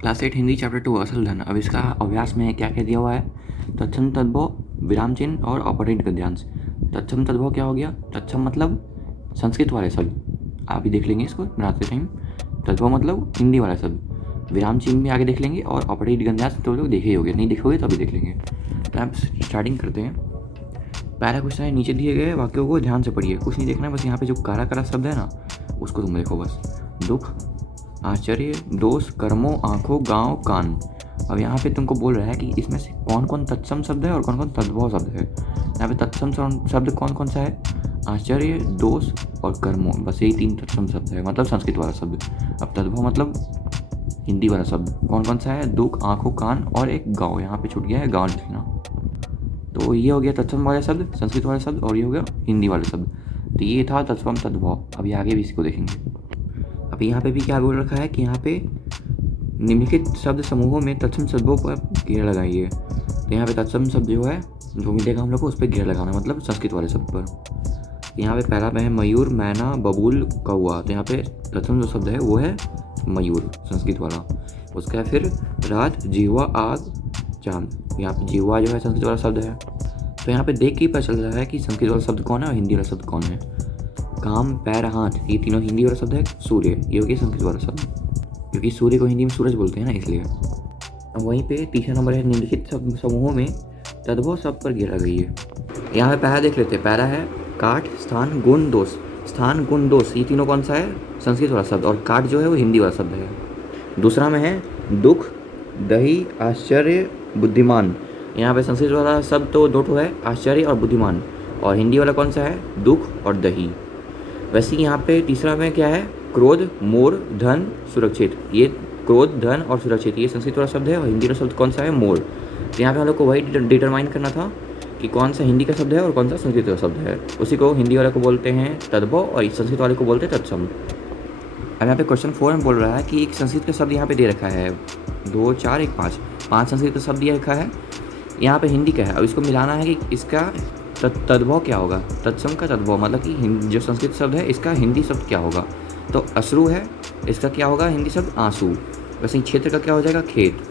Class 8 Hindi chapter 2 असल धन। अब इसका अभ्यास में क्या क्या दिया हुआ है? तत्सम तद्भव, विराम चिन्ह और ऑपरेंट गद्यांश। तत्सम तद्भव क्या हो गया? तत्सम मतलब संस्कृत वाले शब्द, आप भी देख लेंगे इसको बनाते टाइम। तद्भव मतलब हिंदी वाला शब्द, विराम चिन्ह भी आगे देख लेंगे, और ऑपरेंट गद्यांश तो लोग देखे ही होंगे, नहीं देखोगे तो अभी देख लेंगे। तो आप स्टार्टिंग करते हैं। पहला क्वेश्चन है, नीचे दिए गए वाक्यों को ध्यान से पढ़िए। कुछ नहीं देखना है, बस यहाँ पे जो काला काला शब्द है ना, उसको तुम देखो बस। दुख, आश्चर्य, दोष, कर्मों, आंखों, गांव, कान। अब यहाँ पे तुमको बोल रहा है कि इसमें से कौन कौन तत्सम शब्द है और कौन कौन तद्भव शब्द है। यहाँ पे तत्सम शब्द कौन कौन सा है? आश्चर्य, दोष और कर्मों, बस यही 3 तत्सम शब्द है, मतलब संस्कृत वाला शब्द। अब तद्भव मतलब हिंदी वाला शब्द कौन कौन सा है? दुख, आंखों, कान और एक गाँव, यहाँ पे छूट गया है, गाँव लिखना। तो ये हो गया तत्सम वाले शब्द, संस्कृत वाले शब्द, और ये हो गया हिंदी वाले शब्द। तो ये था तत्सम तद्भव। अभी आगे भी इसको देखेंगे। अब यहाँ पे भी क्या बोल रखा है कि यहाँ पे निम्नलिखित शब्द समूहों में तत्सम शब्दों पर घेर लगाइए। तो यहाँ पे तत्सम शब्द जो है, जो मिलेगा हम लोग को, उस पर घेर लगाना, मतलब संस्कृत वाले शब्द पर। यहाँ पे पहला पे है मयूर, मैना, बबूल, कौआ। तो यहाँ पे तत्सम जो शब्द है वो है मयूर, संस्कृत वाला। उसका फिर रात, जिह्वा, आग, चांद। यहाँ पे जिह्वा जो है संस्कृत वाला शब्द है। तो यहाँ पे देख के ही पता चल रहा है कि संस्कृत वाला शब्द कौन है और हिंदी वाला शब्द कौन है। काम, पैर, हाथ, ये तीनों हिंदी वाला शब्द है। सूर्य, ये हो गया संस्कृत वाला शब्द, क्योंकि सूर्य को हिंदी में सूरज बोलते हैं ना, इसलिए। अब वहीं पे तीसरा नंबर है, निम्नलिखित समूहों में तद्भव शब्द पर घेरा गई है। यहाँ पे पहला देख लेते हैं। पहला है काठ, स्थान, गुण, दोष। स्थान, गुण, दोष, ये तीनों कौन सा है? संस्कृत वाला शब्द, और काठ जो है वो हिंदी वाला शब्द है। दूसरा में है दुख, दही, आश्चर्य, बुद्धिमान। यहाँ पे संस्कृत वाला शब्द तो दो ठो है, आश्चर्य और बुद्धिमान, और हिंदी वाला कौन सा है? दुख और दही। वैसे यहाँ पे तीसरा में क्या है? क्रोध, मोर, धन, सुरक्षित। ये क्रोध, धन और सुरक्षित, ये संस्कृत वाला शब्द है, और हिंदी वाला शब्द कौन सा है? मोर। तो यहाँ पे हम लोग को वही डिटरमाइन करना था कि कौन सा हिंदी का शब्द है और कौन सा संस्कृत का शब्द है। उसी को हिंदी वाले को बोलते हैं तद्भव, और संस्कृत वाले को बोलते हैं तत्सम। अब यहाँ पे क्वेश्चन 4 में बोल रहा है कि एक संस्कृत का शब्द यहाँ पे दे रखा है, 2, 4, 1, 5, 5 संस्कृत का शब्द दिया रखा है। यहाँ पे हिंदी का है। अब इसको मिलाना है कि इसका तद्भव क्या होगा। तत्सम का तद्भव मतलब कि जो संस्कृत शब्द है इसका हिंदी शब्द क्या होगा। तो अश्रु है, इसका क्या होगा हिंदी शब्द? आंसू। वैसे ही क्षेत्र का क्या हो जाएगा? खेत।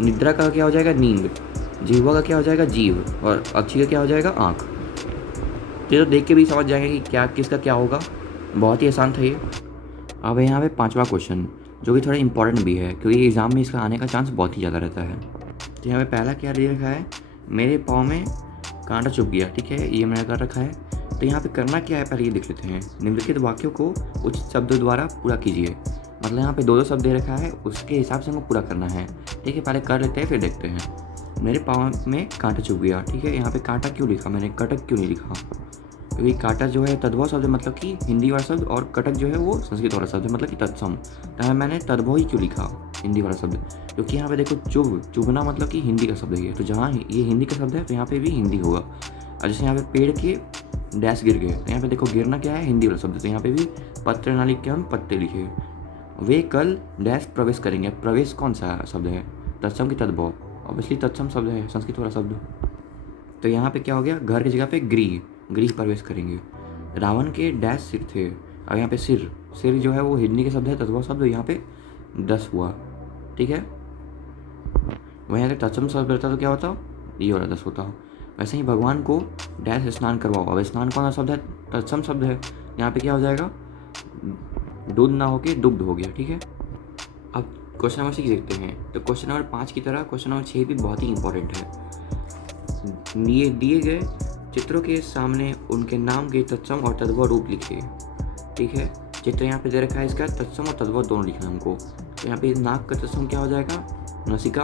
निद्रा का क्या हो जाएगा? नींद। जिह्वा का क्या हो जाएगा? जीव। और अक्षी का क्या हो जाएगा? आँख। ये तो देख के भी समझ जाएंगे कि क्या किसका क्या होगा। बहुत ही आसान था ये। अब यहाँ पे 5वां क्वेश्चन, जो कि थोड़ा इंपॉर्टेंट भी है, क्योंकि एग्ज़ाम में इसका आने का चांस बहुत ही ज़्यादा रहता है। तो यहाँ पे पहला क्या दे रखा है? मेरे पाँव में कांटा चुभ गया। ठीक है, ये मैंने कर रखा है। तो यहाँ पे करना क्या है, पहले ये देख लेते हैं। निम्नलिखित वाक्यों को उचित शब्दों द्वारा पूरा कीजिए। मतलब यहाँ पे 2 शब्द दे रखा है, उसके हिसाब से हमको पूरा करना है। ठीक है, पहले कर लेते हैं, फिर देखते हैं। मेरे पाँव में कांटा चुभ गया। ठीक है, यहाँ पे कांटा क्यों लिखा मैंने, कटक क्यों नहीं लिखा? क्योंकि कांटा जो है तद्भव शब्द मतलब कि हिंदी वाला शब्द, और कटक जो है वो संस्कृत वाला शब्द मतलब कि तत्सम। तो मैंने तद्भव ही क्यों लिखा, हिंदी वाला शब्द? क्योंकि यहाँ पे देखो चुभना मतलब कि हिंदी का शब्द है ये। तो जहाँ ये हिंदी का शब्द है तो यहाँ पे भी हिंदी होगा। और जैसे यहाँ पे पेड़ के डैश गिर गए, तो यहाँ पे देखो गिरना क्या है? हिंदी वाला शब्द। तो यहाँ पे भी पत्र ना लिख के हम पत्ते लिखे। वे कल डैश प्रवेश करेंगे। प्रवेश कौन सा शब्द है? तत्सम की तद्भव, ऑब्वियसली तत्सम शब्द है, संस्कृत वाला शब्द। तो यहाँ पे क्या हो गया? घर की जगह पे गृह प्रवेश करेंगे। रावण के डैश सिर थे। अब यहाँ पे सिर जो है वो हिंदी के शब्द है, तद्भव शब्द, यहाँ पे 10 हुआ। ठीक है, वहीं अगर तत्सम शब्द रहता तो क्या होता? ये वाला 10 होता। वैसे ही भगवान को डैश स्नान करवाओ। अब स्नान कौन सा शब्द है? तत्सम शब्द है। यहाँ पे क्या हो जाएगा? दूध ना होके दुग्ध हो गया। ठीक है, अब क्वेश्चन नंबर 6 देखते हैं। तो क्वेश्चन नंबर 5 की तरह क्वेश्चन नंबर 6 भी बहुत ही इंपॉर्टेंट है। दिए गए चित्रों के सामने उनके नाम के तत्सम और तद्भव रूप लिखिए। ठीक है, चित्र यहाँ पे दे रखा है, इसका तत्सम और तद्भव दोनों लिखना है हमको। तो यहाँ पे नाक का तत्सम क्या हो जाएगा? नसिका,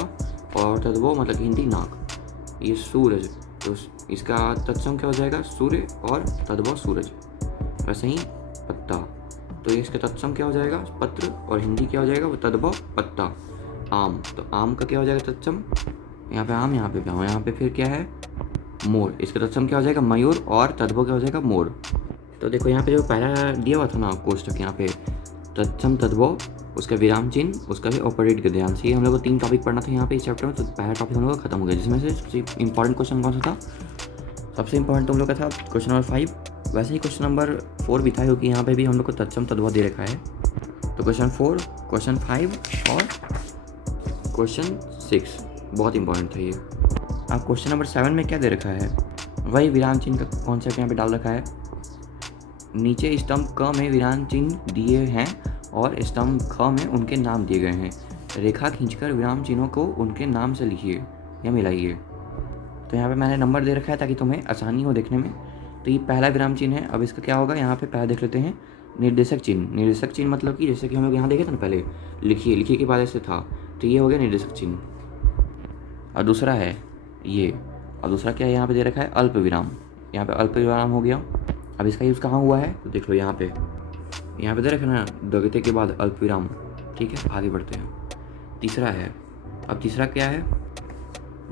और तद्भव मतलब हिंदी नाक। ये सूरज, तो इसका तत्सम क्या हो जाएगा? सूर्य, और तद्भव सूरज। वैसे ही पत्ता, तो इसका तत्सम क्या हो जाएगा? पत्र, और हिंदी क्या हो जाएगा? वो तद्भव पत्ता। आम, तो आम का क्या हो जाएगा तत्सम? यहाँ पे आम, यहाँ पे आम। यहाँ पे फिर क्या है? मोर, इसका तत्सम क्या हो जाएगा? मयूर, और तद्भव क्या हो जाएगा? मोर। तो देखो यहाँ पे जो पहला दिया हुआ था ना कोष्टक, यहाँ पे तत्सम तद्भव, उसका विराम चिन्ह, उसका भी ऑपरेट गद्यांश। ये हम लोग को 3 टॉपिक पढ़ना था यहाँ पे इस चैप्टर में। तो पहला टॉपिक हम लोग का खत्म हो गया, जिसमें से सबसे इंपॉर्टेंट क्वेश्चन कौन सा था? सबसे इंपॉर्टेंट तुम लोग का था क्वेश्चन नंबर 5। वैसे ही क्वेश्चन नंबर 4 भी था, क्योंकि यहाँ पे भी हम लोग को तत्सम तद्भव दे रखा है। तो क्वेश्चन 4, क्वेश्चन 5 और क्वेश्चन 6 बहुत इंपॉर्टेंट था ये। अब क्वेश्चन नंबर 7 में क्या दे रखा है, वही विराम चिन्ह का कॉन्सेप्ट यहाँ पे डाल रखा है। नीचे स्तंभ क में विराम चिन्ह दिए हैं और स्तंभ ख में उनके नाम दिए गए हैं। रेखा खींचकर विराम चिन्हों को उनके नाम से लिखिए या मिलाइए। तो यहाँ पे मैंने नंबर दे रखा है ताकि तुम्हें आसानी हो देखने में। तो ये पहला विराम चिन्ह है। अब इसका क्या होगा, यहाँ पे पहले देख लेते हैं निर्देशक चिन्ह। निर्देशक चिन्ह मतलब कि जैसे कि हम लोग यहाँ देखे थे ना पहले, लिखिए के बाद ऐसे था, तो ये हो गया निर्देशक चिन्ह। और दूसरा है ये, और दूसरा क्या है यहाँ पे दे रखा है अल्प विराम। यहाँ पे अल्प विराम हो गया। अब इसका यूज़ कहाँ हुआ है तो देख लो, यहाँ पे दे रखा ना द्वितीय के बाद अल्प विराम। ठीक है, आगे बढ़ते हैं। तीसरा है, अब तीसरा क्या है,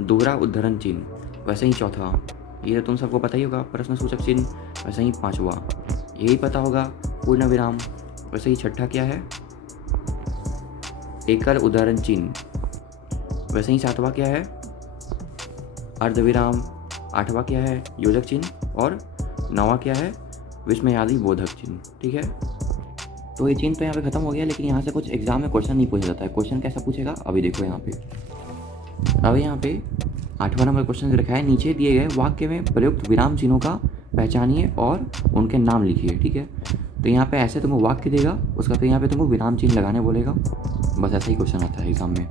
दोहरा उद्धरण चिन्ह। वैसे ही चौथा, ये तुम सबको पता ही होगा, प्रश्न सूचक चिन्ह। वैसे ही पांचवा यही पता होगा, पूर्ण विराम। वैसे ही छठा क्या है, एकल उद्धरण चिन्ह। वैसे ही सातवां क्या है, अर्धविराम। आठवां क्या है, योजक चिन्ह। और नौवां क्या है, विस्मयादि बोधक चिन्ह। ठीक है, तो ये चिन्ह तो यहाँ पे खत्म हो गया, लेकिन यहाँ से कुछ एग्जाम में क्वेश्चन नहीं पूछा जाता है। क्वेश्चन कैसा पूछेगा अभी देखो यहाँ पे। अब यहाँ पे 8वां नंबर क्वेश्चन दे रखा है, नीचे दिए गए वाक्य में प्रयुक्त विराम चिन्हों का पहचानिए और उनके नाम लिखिए। ठीक है, तो यहाँ पे ऐसे तुमको वाक्य देगा, उसका फिर यहाँ पे तुमको विराम चिन्ह लगाने बोलेगा। बस ऐसा ही क्वेश्चन आता है एग्जाम में।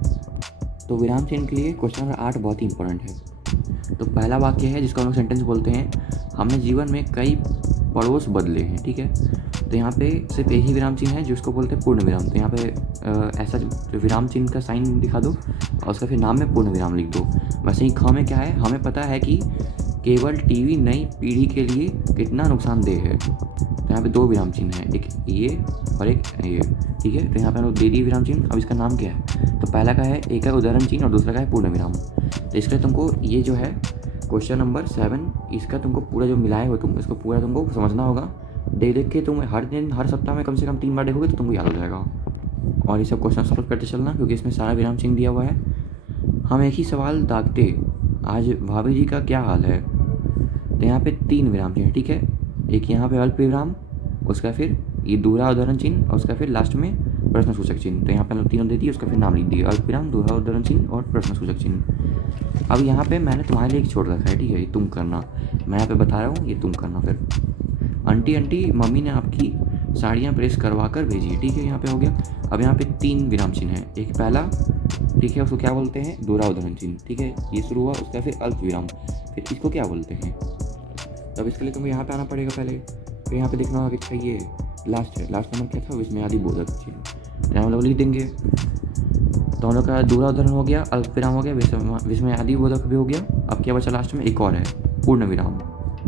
तो विराम चिन्ह के लिए क्वेश्चन नंबर 8 बहुत ही इंपॉर्टेंट है। तो पहला वाक्य है जिसको हम लोग सेंटेंस बोलते हैं, हमने जीवन में कई पड़ोस बदले हैं। ठीक है, तो यहाँ पे सिर्फ यही विराम चिन्ह है जिसको बोलते हैं पूर्ण विराम। तो यहाँ पे ऐसा जो विराम चिन्ह का साइन दिखा दो और उसका फिर नाम में पूर्ण विराम लिख दो। वैसे ही ख में क्या है, हमें पता है कि केवल टीवी नई पीढ़ी के लिए कितना नुकसानदेह है। तो यहाँ पे 2 विराम चिन्ह है, एक ये और एक ये। ठीक है, तो यहाँ पे हम लोग दे दिए विराम चिन्ह। अब इसका नाम क्या है, तो पहला का है एक है उदाहरण चिन्ह और दूसरा का है पूर्ण विराम। तो इसका तुमको ये जो है क्वेश्चन नंबर 7, इसका तुमको पूरा जो मिलाए हो तुम, इसको पूरा तुमको समझना होगा। देख के तुम हर दिन हर सप्ताह में कम से कम 3 बार देखोगे तो तुमको याद हो जाएगा। और ये सब क्वेश्चन सॉल्व करते चलना, क्योंकि इसमें सारा विराम चिन्ह दिया हुआ है। हम एक ही सवाल दागते, आज भाभी जी का क्या हाल है। तो यहाँ पे 3 विराम चिन्ह। ठीक है, एक यहाँ पे अल्प विराम, उसका फिर ये दोहरा उदाहरण चिन्ह और उसका फिर लास्ट में प्रश्न सूचक चिन्ह। तो यहाँ पे हम लोग तीनों दे दिए, उसका फिर नाम लिख दिए, अल्प विराम, दोहरा उदाहरण चिन्ह और प्रश्न सूचक चिन्ह। अब यहाँ पे मैंने तुम्हारे लिए एक छोड़ रखा है। ठीक है, ये तुम करना, मैं यहाँ पे बता रहा हूँ, ये तुम करना। फिर आंटी मम्मी ने आपकी साड़ियाँ प्रेस करवा कर भेजी। ठीक है, यहाँ पे हो गया। अब यहाँ पे 3 विराम चिन्ह है, एक पहला, ठीक है, उसको क्या बोलते हैं दोहरा उदाहरण चिन्ह। ठीक है, ये शुरू हुआ, उसका फिर अल्प विराम, फिर इसको क्या बोलते हैं। तब इसके लिए तुम्हें यहाँ पे आना पड़ेगा पहले। फिर यहाँ पे देखना होगा कि अच्छा ये लास्ट है, लास्ट नंबर क्या था, विस्मयादि बोधक चिन्ह। यहाँ हम लोग लिख देंगे। तो हम लोग का दोहरा उदाहरण हो गया, अल्प विराम हो गया, विस्मयादि बोधक भी हो गया। अब क्या बचा लास्ट में, एक और है पूर्ण विराम।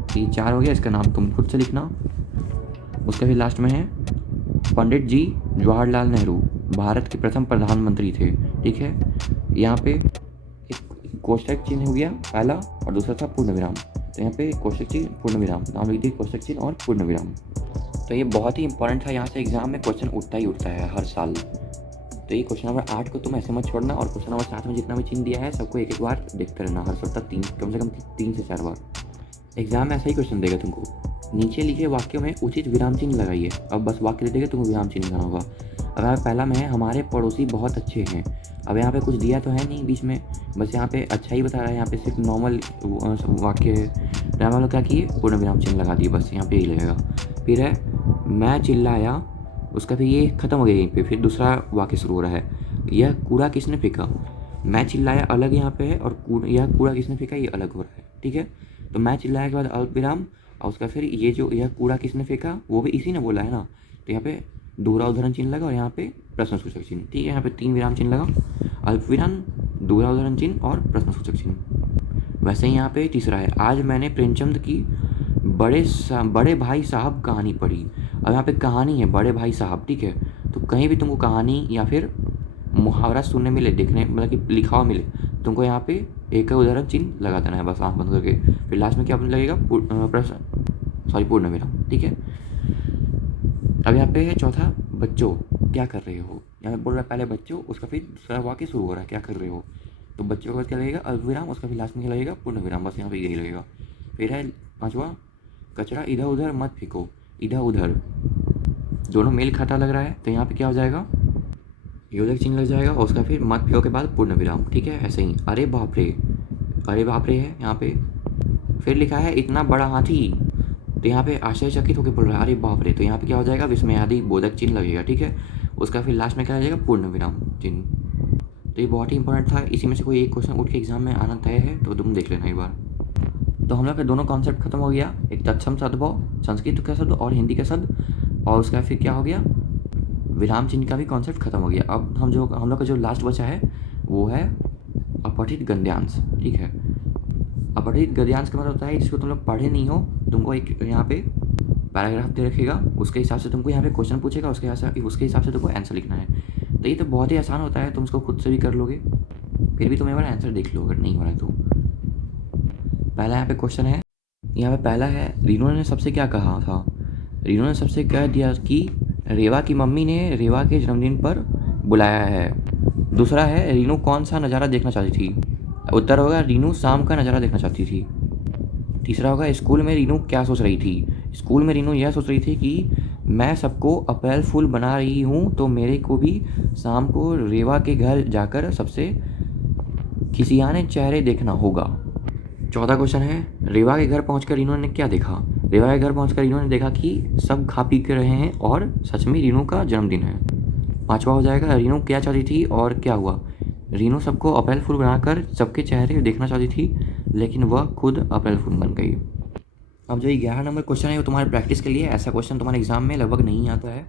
तो ये 4 हो गया, इसका नाम तुम खुद से लिखना। उसका फिर लास्ट में है पंडित जी जवाहरलाल नेहरू भारत के प्रथम प्रधानमंत्री थे। ठीक है, यहाँ पे एक कोष्टक चिन्ह हो गया पहला और दूसरा था पूर्ण विराम। तो यहाँ पे कोष्टक चिन्ह पूर्ण विराम, नाम लिख दिए कोष्टक चिन्ह और पूर्ण विराम। तो ये बहुत ही इंपॉर्टेंट था, यहाँ से एग्जाम में क्वेश्चन उठता ही उठता है हर साल। तो ये क्वेश्चन नंबर 8 को तुम ऐसे मत छोड़ना, और क्वेश्चन नंबर 7 में जितना भी चिन्ह दिया है सबको एक बार देखते रहना, हर सप्ताह कम से कम 3 से 4 बार। एग्जाम में ऐसा ही क्वेश्चन देगा तुमको, नीचे लिखे वाक्यों में उचित विराम चिन्ह लगाइए। अब बस वाक्य दे देगा, तुमको विराम चिन्ह लगाना होगा। अब यहाँ पहला में है हमारे पड़ोसी बहुत अच्छे हैं। अब यहाँ पे कुछ दिया तो है नहीं बीच में, बस यहाँ पे अच्छा ही बता रहा है, यहाँ पे सिर्फ नॉर्मल वाक्य है। तो यहाँ हम लोग क्या किए, पूर्ण विराम चिन्ह लगा दिए, बस यहाँ पे ही लगेगा। फिर है मैं चिल्लाया, उसका फिर ये खत्म हो गया यहीं पे। फिर दूसरा वाक्य शुरू हो रहा है, यह कूड़ा किसने फेंका। मैं चिल्लाया अलग यहाँ पे है, और यह कूड़ा किसने फेंका ये अलग हो रहा है। ठीक है, तो मैं चिल्लाया के बाद अल्प विराम, और उसका फिर ये जो यह कूड़ा किसने फेंका वो भी इसी ने बोला है ना, तो यहाँ पे दोहरा उदाहरण चिन्ह लगा और यहाँ पे प्रश्न सूचक चिन्ह। ठीक है, यहाँ पे 3 विराम चिन्ह लगा, अल्प विराम, दोहरा उदाहरण चिन्ह और प्रश्न सूचक चिन्ह। वैसे ही यहाँ पे तीसरा है, आज मैंने प्रेमचंद की बड़े भाई साहब कहानी पढ़ी। अब यहाँ पे कहानी है बड़े भाई साहब। ठीक है, तो कहीं भी तुमको कहानी या फिर मुहावरा सुनने मिले, देखने मतलब कि लिखा हुआ मिले, तुमको यहाँ पे एक उदाहरण चिन्ह लगा देना है, बस आँख बंद करके। फिर लास्ट में क्या लगेगा, पूर्ण विराम। ठीक है, अब यहाँ पे है चौथा, बच्चों क्या कर रहे हो। यहाँ पे बोल रहा है पहले बच्चों, उसका फिर दूसरा वाक्य शुरू हो रहा है क्या कर रहे हो। तो बच्चों के बाद क्या लगेगा, अल्प विराम, उसका फिर लास्ट में क्या लगेगा, पूर्ण विराम, बस यहाँ पे यही लगेगा। फिर है 5वां, कचरा इधर उधर मत फेंको। इधर उधर दोनों मेल खाता लग रहा है, तो यहाँ पे क्या हो जाएगा, योजक चिन्ह लग जाएगा और उसका फिर मत प्रयोग के बाद पूर्ण विराम। ठीक है, ऐसे ही अरे बाप रे, अरे बाप रे है यहाँ पे। फिर लिखा है इतना बड़ा हाथी, तो यहाँ पे आश्चर्यचकित होकर बोल रहा है अरे बाप रे, तो यहाँ पे क्या हो जाएगा, विस्मयादि बोधक चिन्ह लगेगा। ठीक है, उसका फिर लास्ट में क्या हो जाएगा, पूर्ण विराम चिन्ह। तो ये बहुत ही इंपॉर्टेंट था, इसी में से कोई एक क्वेश्चन उठ के एग्जाम में आना तय है, तो तुम देख लेना एक बार। तो हम लोग का दोनों कॉन्सेप्ट खत्म हो गया, एक तत्सम सद्भाव संस्कृत का शब्द और हिंदी का शब्द, और उसका फिर क्या हो गया, विराम चिन्ह का भी कॉन्सेप्ट खत्म हो गया। अब हम लोग का जो लास्ट बचा है वो है अपठित गद्यांश। ठीक है, अपठित गद्यांश का मतलब होता है जिसको तुम लोग पढ़े नहीं हो, तुमको एक यहाँ पे पैराग्राफ दे रखेगा, उसके हिसाब से तुमको यहाँ पे क्वेश्चन पूछेगा, उसके हिसाब से तुमको आंसर लिखना है। तो ये तो बहुत ही आसान होता है, तुम उसको खुद से भी कर लोगे, फिर भी तुम एक बार आंसर देख लो अगर नहीं हो रहा है तो। पहला यहाँ पे क्वेश्चन है, यहाँ पे पहला है रीनू ने सबसे क्या कहा था। रीनू ने सबसे कह दिया कि रेवा की मम्मी ने रेवा के जन्मदिन पर बुलाया है। दूसरा है रीनू कौन सा नज़ारा देखना चाहती थी। उत्तर होगा रीनू शाम का नज़ारा देखना चाहती थी। तीसरा होगा स्कूल में रीनू क्या सोच रही थी। स्कूल में रीनू यह सोच रही थी कि मैं सबको अप्रैल फूल बना रही हूँ, तो मेरे को भी शाम को रेवा के घर जाकर सबसे खिसियाने चेहरे देखना होगा। चौथा क्वेश्चन है रेवा के घर पहुंचकर रीनू ने क्या देखा। रेवा के घर पहुंचकर रीनू ने देखा कि सब खा पी के रहे हैं और सच में रीनू का जन्मदिन है। पांचवा हो जाएगा रीनू क्या चाहती थी और क्या हुआ। रीनू सबको अप्रैल फूल बनाकर सबके चेहरे देखना चाहती थी, लेकिन वह खुद अप्रैल फूल बन गई। अब जो 11 नंबर क्वेश्चन है वो तुम्हारे प्रैक्टिस के लिए, ऐसा क्वेश्चन तुम्हारे एग्जाम में लगभग नहीं आता है।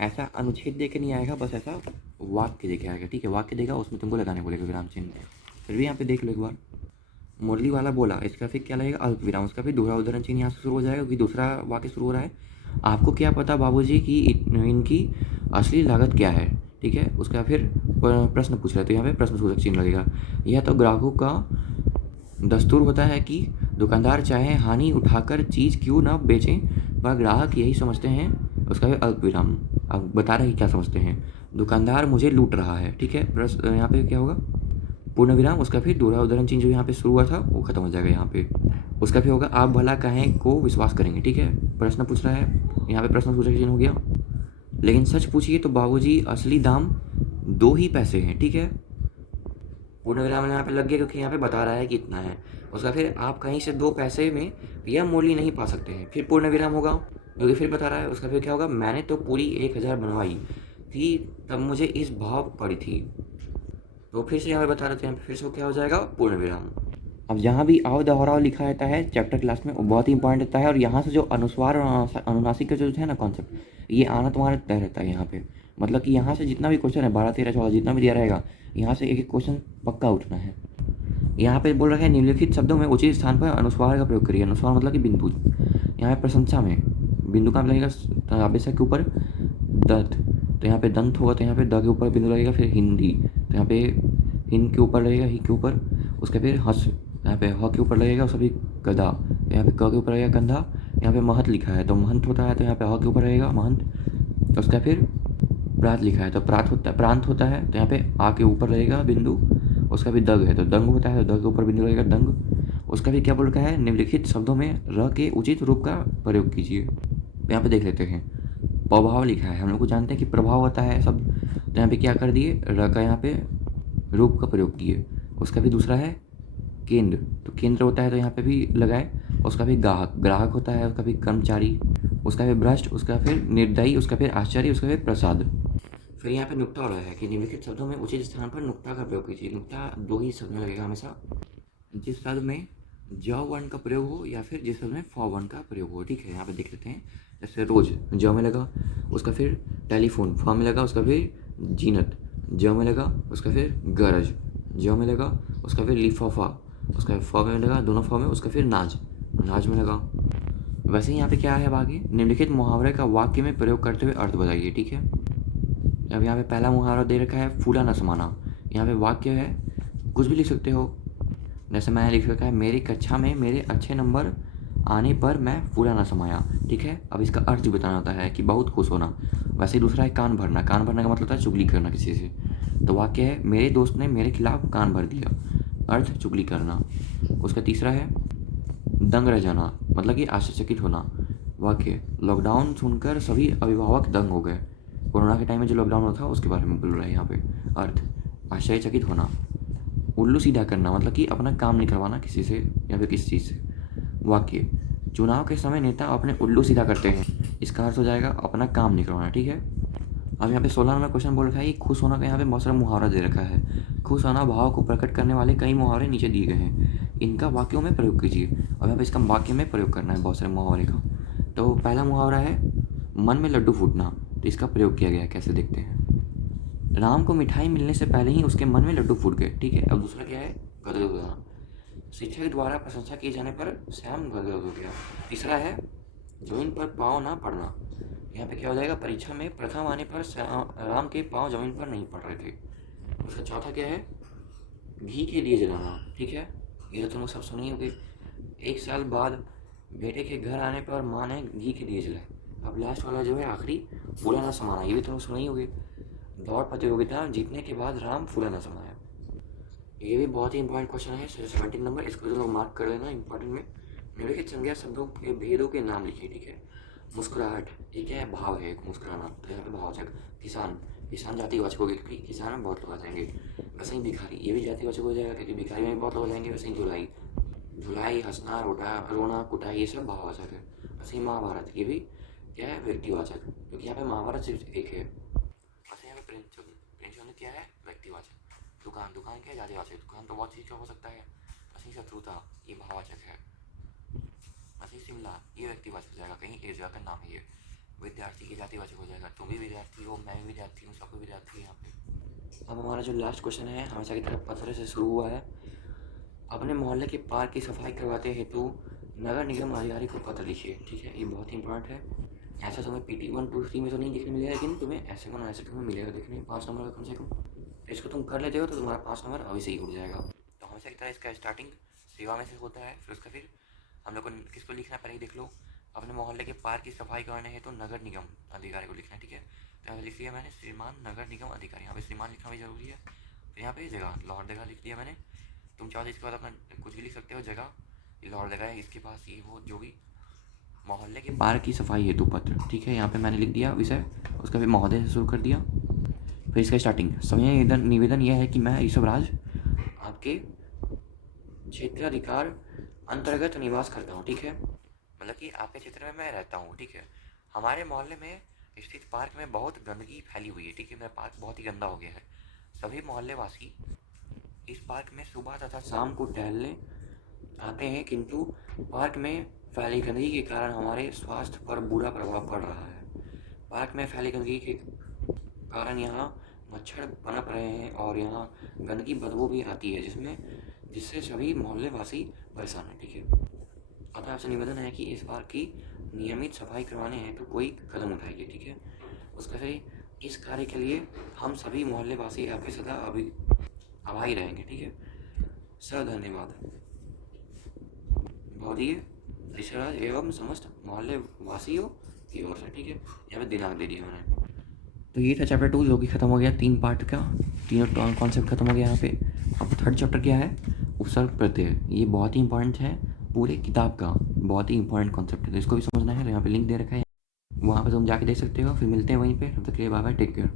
ऐसा अनुच्छेद दे के नहीं आएगा, बस ऐसा वाक्य दे के आएगा। ठीक है, वाक्य देगा, उसमें तुमको लगाने बोलेगा विराम चिन्ह। फिर भी यहाँ पे देख लो एक बार, मुरली वाला बोला, इसका फिर क्या लगेगा, अल्प विराम। उसका फिर दूसरा उदाहरण चिन्ह यहाँ से शुरू हो जाएगा क्योंकि दूसरा वाक्य शुरू हो रहा है। आपको क्या पता बाबूजी कि इनकी असली लागत क्या है। ठीक है, उसका फिर प्रश्न पूछ रहा है, तो यहाँ पे प्रश्न सूचक चिन्ह लगेगा। यह तो ग्राहकों का दस्तूर होता है कि दुकानदार चाहे हानि उठाकर चीज़ क्यों ना बेचें, वह ग्राहक यही समझते हैं। उसका फिर अल्प विराम, अब बता रहे हैं क्या समझते हैं। दुकानदार मुझे लूट रहा है। ठीक है, प्रश्न यहाँ पे क्या होगा, पूर्ण विराम। उसका फिर दूसरा उदाहरण चिन्ह जो यहाँ पे शुरू हुआ था वो खत्म हो जाएगा यहाँ पे। उसका फिर होगा आप भला कहें को विश्वास करेंगे। ठीक है, प्रश्न पूछ रहा है, यहाँ पे प्रश्न सूचक चिन्ह हो गया। लेकिन सच पूछिए तो बाबूजी असली दाम 2 ही पैसे हैं। ठीक है, पूर्ण विराम यहाँ पे लग गया क्योंकि यहाँ पे बता रहा है कि इतना है। उसका फिर आप कहीं से 2 पैसे में यह मूल्य नहीं पा सकते हैं, फिर पूर्ण विराम होगा क्योंकि फिर बता रहा है। उसका फिर क्या होगा, मैंने तो पूरी 1000 बनवाई थी तब मुझे इस भाव पड़ी थी। तो फिर से यहाँ पे बता रहे थे, यहाँ पे फिर से क्या हो जाएगा, पूर्ण विराम। अब जहाँ भी आव दोहराव लिखा रहता है चैप्टर क्लास में वो बहुत ही इंपॉर्टेंट रहता है, और यहाँ से जो अनुस्वार और अनुनासिक का जो है ना कॉन्सेप्ट, ये आना तुम्हारा तय रहता है यहाँ पे। मतलब कि यहाँ से जितना भी क्वेश्चन है 12, 13, 14 जितना भी दिया रहेगा, यहाँ से एक एक क्वेश्चन पक्का उठना है। यहाँ पे बोल रखा है निम्नलिखित शब्दों में उचित स्थान पर अनुस्वार का प्रयोग करिए। अनुस्वार मतलब कि बिंदु। यहाँ पे प्रशंसा में बिंदु का लगेगा आवेशक के ऊपर दंत, तो यहाँ पे दंत होगा, तो यहाँ पे द के ऊपर बिंदु लगेगा। फिर हिंदी, तो यहाँ पे हिंद के ऊपर लगेगा, ही के ऊपर। उसके फिर हंस, यहाँ पे ह के ऊपर लगेगा, उसका भी गधा, तो यहाँ पे क के ऊपर लगेगा कंधा। यहाँ पे महत लिखा है तो महंत होता है, तो यहाँ पे ह के ऊपर रहेगा महंत। उसका फिर प्रात लिखा है तो प्रांत होता है, तो यहाँ पे आ के ऊपर रहेगा बिंदु। उसका भी दग है तो दंग होता है, तो द के ऊपर बिंदु लगेगा दंग। उसका भी क्या बोल रखा है, निम्नलिखित शब्दों में र के उचित रूप का प्रयोग कीजिए। तो यहाँ पे देख लेते हैं, प्रभाव लिखा है, हम लोग को जानते हैं कि प्रभाव होता है शब्द, तो यहाँ पे क्या कर दिए, र का यहाँ पे रूप का प्रयोग किए। उसका भी दूसरा है केंद्र, तो केंद्र होता है तो यहाँ पे भी लगाए। उसका भी ग्राहक, ग्राहक होता है। उसका भी कर्मचारी, उसका फिर भ्रष्ट, उसका फिर निर्दयी, उसका फिर आश्चर्य, उसका फिर प्रसाद। फिर यहाँ पे नुक्ता हो रहा है कि निम्नलिखित शब्दों में उचित स्थान पर नुक्ता का प्रयोग कीजिए। नुक्ता 2 ही शब्द में लगेगा हमेशा, जिस शब्द में ज वर्ण का प्रयोग हो या फिर जिस शब्द में फ वर्ण का प्रयोग हो। ठीक है, यहाँ पे देख लेते हैं, जैसे रोज ज में लगा, उसका फिर टेलीफोन फ में लगा, उसका फिर जीनत ज में लगा, उसका फिर गरज ज में लगा, उसका फिर लिफाफा, उसका फ में लगा, दोनों फ में, उसका फिर नाज में लगा। वैसे ही यहाँ पे क्या है, अब आगे निम्नलिखित मुहावरे का वाक्य में प्रयोग करते हुए अर्थ बताइए। ठीक है, अब यहाँ पे पहला मुहावरा दे रखा है फूला न समाना। यहाँ पे वाक्य है, कुछ भी लिख सकते हो, जैसे मैंने लिख रखा है मेरी कक्षा में मेरे अच्छे नंबर आने पर मैं फूला न समाया। ठीक है, अब इसका अर्थ भी बताना होता है कि बहुत खुश होना। वैसे ही दूसरा है कान भरना। कान भरने का मतलब होता है चुगली करना किसी से। तो वाक्य है मेरे दोस्त ने मेरे खिलाफ कान भर दिया, अर्थ चुगली करना। उसका तीसरा है दंग रह जाना, मतलब कि आश्चर्यचकित होना। वाक्य लॉकडाउन सुनकर सभी अभिभावक दंग हो गए। कोरोना के टाइम में जो लॉकडाउन हुआ था उसके बारे में बोल रहा है यहाँ पे। अर्थ, आश्चर्यचकित होना। उल्लू सीधा करना मतलब कि अपना काम नहीं करवाना किसी से या फिर किसी चीज़ से। वाक्य, चुनाव के समय नेता अपने उल्लू सीधा करते हैं, इसका अर्थ हो जाएगा अपना काम नहीं करवाना। ठीक है, अब यहाँ पे 16 नंबर क्वेश्चन बोल रखा है कि खुश होना का यहाँ पे बहुत सारा मुहावरा दे रखा है। खुश होना भाव को प्रकट करने वाले कई मुहावरे नीचे दिए गए हैं, इनका वाक्यों में प्रयोग कीजिए। अब यहाँ पे इसका वाक्य में प्रयोग करना है बहुत सारे मुहावरे का। तो पहला मुहावरा है मन में लड्डू फूटना, तो इसका प्रयोग किया गया है, कैसे देखते हैं। राम को मिठाई मिलने से पहले ही उसके मन में लड्डू फूट गए। ठीक है, अब दूसरा क्या है, गदगद होना। शिक्षक द्वारा प्रशंसा किए जाने पर श्याम गदगद हो गया। तीसरा है जमीन पर पाँव ना पड़ना, यहाँ पे क्या हो जाएगा, परीक्षा में प्रथम आने पर राम के पाँव जमीन पर नहीं पड़ रहे थे। उसका चौथा क्या है, घी के लिए जलाना। ठीक है, ये तो तुम लोग सब सुने ही होगे। 1 साल बाद बेटे के घर आने पर माँ ने घी के लिए जलाए। अब लास्ट वाला जो है आखिरी, फूला ना समाना, ये भी तुम लोग सुने ही होगे। दौड़ प्रतियोगिता जीतने के बाद राम फूला ना समाया। ये भी बहुत ही इंपॉर्टेंट क्वेश्चन है, 17 नंबर, इसको तुम लोग मार्क कर लेना इंपॉर्टेंट में। निम्नलिखित संज्ञा शब्दों के भेदों के नाम लिखिए। ठीक है, मुस्कुराहट, ये क्या है, भाव है एक मुस्कुराना, तो यहाँ पे भाववाचक। किसान, किसान जातिवाचक हो गया क्योंकि किसान में बहुत लोग आ जाएंगे। वैसे ही भिखारी, ये भी जातिवाचक हो जाएगा क्योंकि भिखारी में बहुत लोग आ जाएंगे। वैसे ही धुलाई, धुलाई, हंसना, रोना, कुटाई, ये सब भाववाचक है। वैसे ही महाभारत, ये भी क्या है, व्यक्तिवाचक, क्योंकि यहाँ पे महाभारत सिर्फ एक है। वैसे यहाँ पे प्रेमचंद, प्रेमचंद क्या है, व्यक्तिवाचक। दुकान, दुकान क्या है, जातिवाचक, दुकान तो बहुत चीज़ का हो सकता है। वैसे ही शत्रुता, ये भाववाचक है। वैसे ही शिमला, ये व्यक्तिवाचक हो जाएगा, कहीं एक जगह का नाम है ये। विद्यार्थी की जातिवाचक हो जाएगा, तुम भी विद्यार्थी हो, मैं भी विद्यार्थी हूँ, सब विद्यार्थी है यहाँ पे। अब हमारा जो लास्ट क्वेश्चन है हमेशा की तरफ पत्थर से शुरू हुआ है। अपने मोहल्ले के पार्क की सफाई करवाते हेतु नगर निगम अधिकारी को पत्र लिखिए। ठीक है, ये बहुत ही इंपॉर्टेंट है। ऐसा तुम्हें PT 1, 2, 3 में तो नहीं देखने मिलेगा, लेकिन तुम्हें ऐसे कौन ऐसे तुम्हें मिलेगा देखने 5 नंबर का कम से कम। इसको तुम कर लेते हो तो तुम्हारा 5 नंबर अभी से ही उड़ जाएगा। तो हमेशा की तरह इसका स्टार्टिंग सेवा में से होता है, फिर उसका फिर हम लोग को किसको लिखना है पहले ही देख लो। अपने मोहल्ले के पार्क की सफाई करवाने हैं तो नगर निगम अधिकारी को लिखना है। ठीक है, तो यहाँ लिख दिया मैंने श्रीमान नगर निगम अधिकारी, यहाँ पे श्रीमान लिखना भी जरूरी है। फिर यहाँ पे जगह लाहौर जगह लिख दिया मैंने। तुम चाहो तो इसके बाद अपना कुछ भी लिख सकते हो, जगह लाहौर जगह है, इसके पास ये वो जो भी। मोहल्ले के पार्क की सफाई हेतु पत्र। ठीक है, यहाँ पे मैंने लिख दिया विषय, उसका भी महोदय से शुरू कर दिया। फिर इसका स्टार्टिंग, समय निवेदन यह है कि मैं ऋषभ राज आपके क्षेत्राधिकार अंतर्गत निवास करता हूँ। ठीक है, मतलब कि आपके क्षेत्र में मैं रहता हूँ। ठीक है, हमारे मोहल्ले में स्थित पार्क में बहुत गंदगी फैली हुई है। ठीक है, मेरा पार्क बहुत ही गंदा हो गया है। सभी मोहल्ले वासी इस पार्क में सुबह तथा शाम को टहलने आते हैं, किंतु पार्क में फैली गंदगी के कारण हमारे स्वास्थ्य पर बुरा प्रभाव पड़ रहा है। पार्क में फैली गंदगी के कारण यहाँ मच्छर पनप रहे हैं और यहाँ गंदगी बदबू भी आती है जिससे सभी मोहल्ले वासी परेशान हैं। ठीक है, अतः आपसे निवेदन है कि इस पार्क की नियमित सफाई करवाने हैं तो कोई कदम उठाइए। ठीक है, उसका से इस कार्य के लिए हम सभी मोहल्ले वासी आपके सदा आभारी रहेंगे। ठीक है, सर धन्यवाद। भौतिक ऋषराज एवं समस्त मोहल्ले वासियों की ओर से। ठीक है, यहाँ पे दिनांक दे दिया मैंने। तो ये था चैप्टर 2 जो कि ख़त्म हो गया, 3 पार्ट का, तीनों कॉन्सेप्ट खत्म हो गया यहाँ पे। अब थर्ड चैप्टर क्या है, उपसर्ग प्रत्यय। ये बहुत ही इंपॉर्टेंट है, पूरे किताब का बहुत ही इंपॉर्टेंट कॉन्सेप्ट है, तो इसको भी समझना है। तो यहाँ पे लिंक दे रखा है, वहाँ पे तुम जाके देख सकते हो। फिर मिलते हैं वहीं पे, तब तक के लिए बाय बाय, टेक केयर।